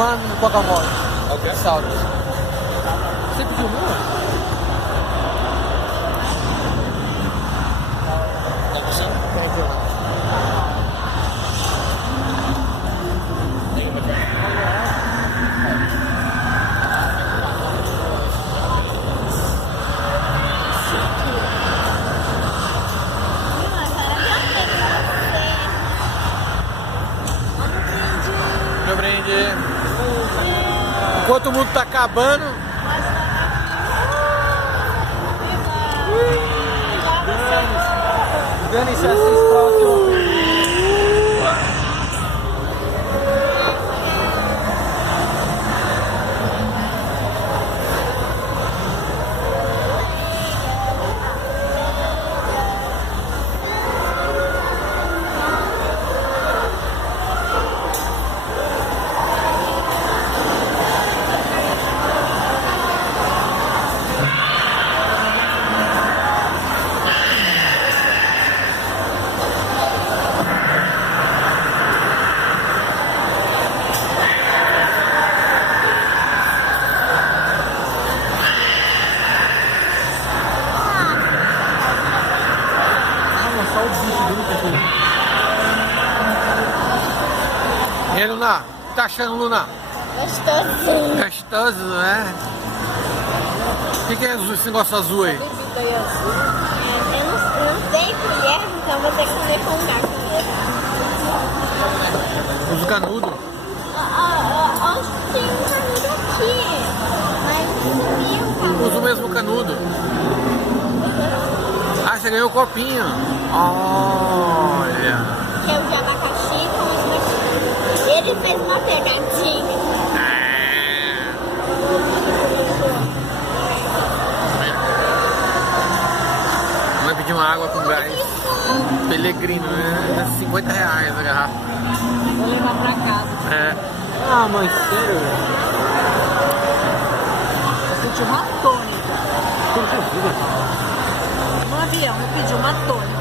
one guacamole. Okay. Salt. Você pediu uma? Thank you, sir. Thank you. Thank you, my friend. Meu brinde. Enquanto o mundo tá acabando. Dane-se, assiste próximo. Só o bicho dele que eu E aí, Luna? O que tá achando, Luna? Gostosinho. Gostoso, né? O que é azul, esse negócio azul aí? Eu não sei colher, então vou ter que comer com garfo mesmo. Usa o canudo. Acho que tem um canudo aqui. Mas sumiu o canudo. Usa o mesmo canudo. Ah, você ganhou o copinho. Olha. Que é o de abacaxi com esse daqui. Ele fez uma pegadinha. Vai pedir uma água com gás. Pelegrino, né? R$50 a garrafa. Vou levar pra casa. É. Ah, mas sério? Eu senti uma tônica. Como que é? No avião, eu pedi uma tônica.